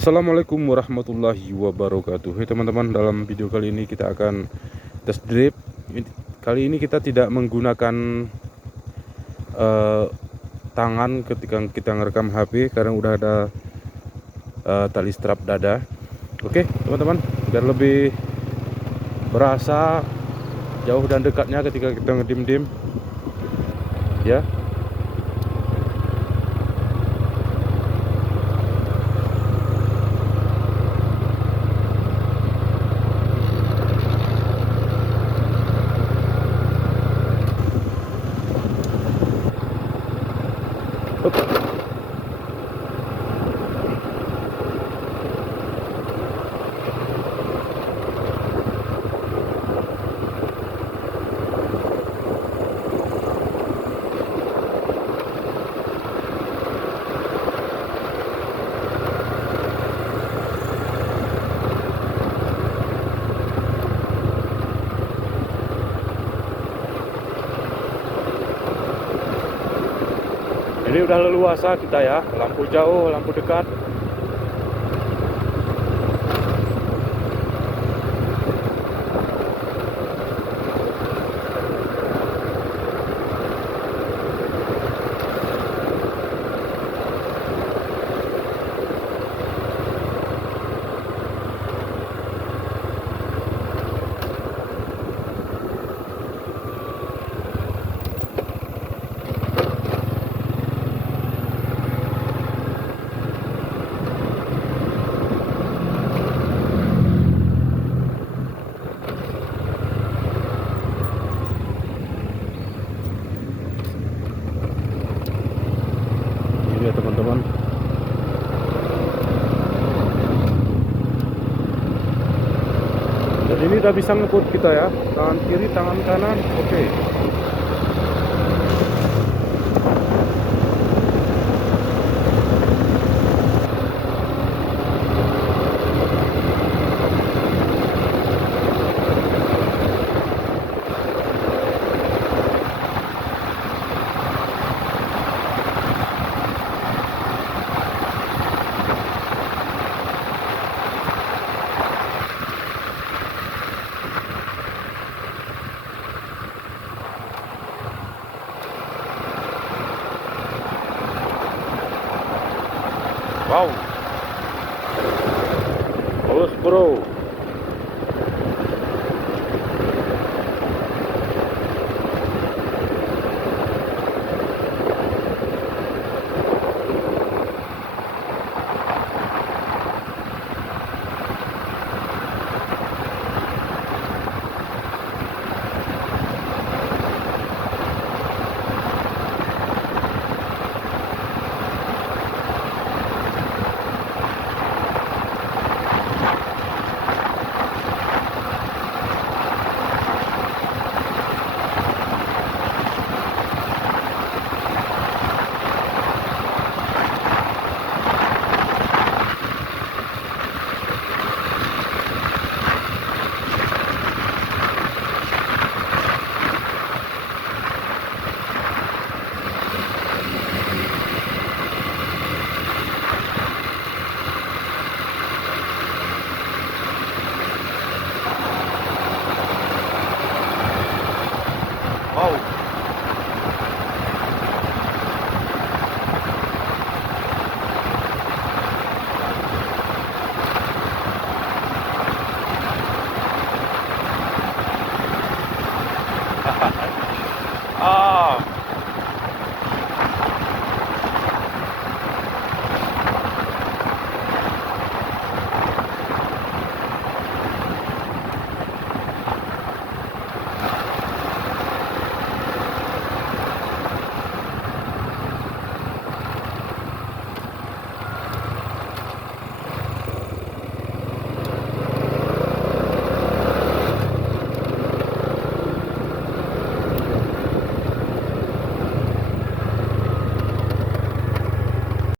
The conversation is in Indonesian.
Assalamualaikum warahmatullahi wabarakatuh. Hai teman-teman, dalam video kali ini kita akan test drive. Kali ini kita tidak menggunakan tangan ketika kita ngerekam HP karena udah ada tali strap dada. Oke teman-teman, biar lebih berasa jauh dan dekatnya ketika kita ngedim-dim ya. Ini udah leluasa kita ya, lampu jauh, lampu dekat. Ini ya teman-teman. Dan ini udah bisa ngeput kita ya, tangan kiri, tangan kanan, oke. Wow, bagus bro.